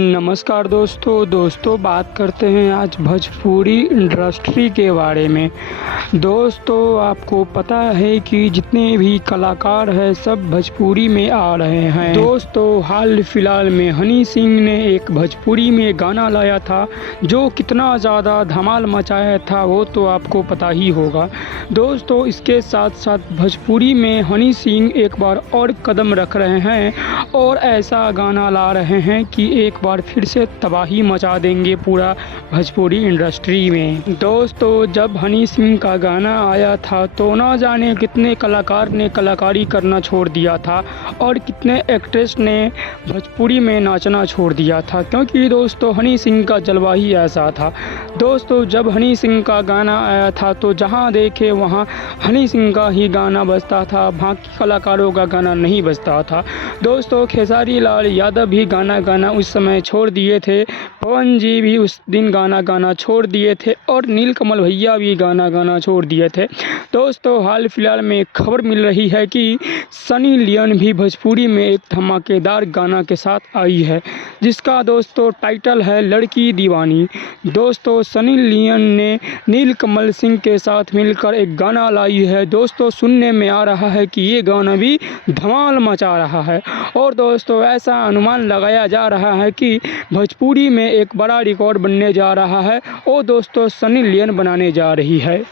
नमस्कार दोस्तों बात करते हैं आज भोजपुरी इंडस्ट्री के बारे में। दोस्तों आपको पता है कि जितने भी कलाकार हैं सब भोजपुरी में आ रहे हैं। दोस्तों हाल फिलहाल में हनी सिंह ने एक भोजपुरी में गाना लाया था जो कितना ज़्यादा धमाल मचाया था वो तो आपको पता ही होगा। दोस्तों इसके साथ साथ भोजपुरी में हनी सिंह एक बार और कदम रख रहे हैं और ऐसा गाना ला रहे हैं कि एक बार फिर से तबाही मचा देंगे पूरा भोजपुरी इंडस्ट्री में। दोस्तों जब हनी सिंह का गाना आया था तो ना जाने कितने कलाकार ने कलाकारी करना छोड़ दिया था और कितने एक्ट्रेस ने भोजपुरी में नाचना छोड़ दिया था, क्योंकि दोस्तों हनी सिंह का जलवा ही ऐसा था। दोस्तों जब हनी सिंह का गाना आया था तो जहां देखे वहां हनी सिंह का ही गाना बजता था, बाकी कलाकारों का गाना नहीं बजता था। दोस्तों खेसारी लाल यादव भी गाना उस समय छोड़ दिए थे, पवन जी भी उस दिन गाना छोड़ दिए थे और नीलकमल भैया भी गाना छोड़ दिए थे। दोस्तों हाल फिलहाल में खबर मिल रही है कि सनी लियोन भी भोजपुरी में एक धमाकेदार गाना के साथ आई है जिसका दोस्तों टाइटल है लड़की दीवानी। दोस्तों सनी लियोन ने नीलकमल सिंह के साथ मिलकर एक गाना लाई है। दोस्तों सुनने में आ रहा है कि ये गाना भी धमाल मचा रहा है और दोस्तों ऐसा अनुमान लगाया जा रहा है कि भोजपुरी में एक बड़ा रिकॉर्ड बनने जा रहा है और दोस्तों सनी लियोन बनाने जा रही है।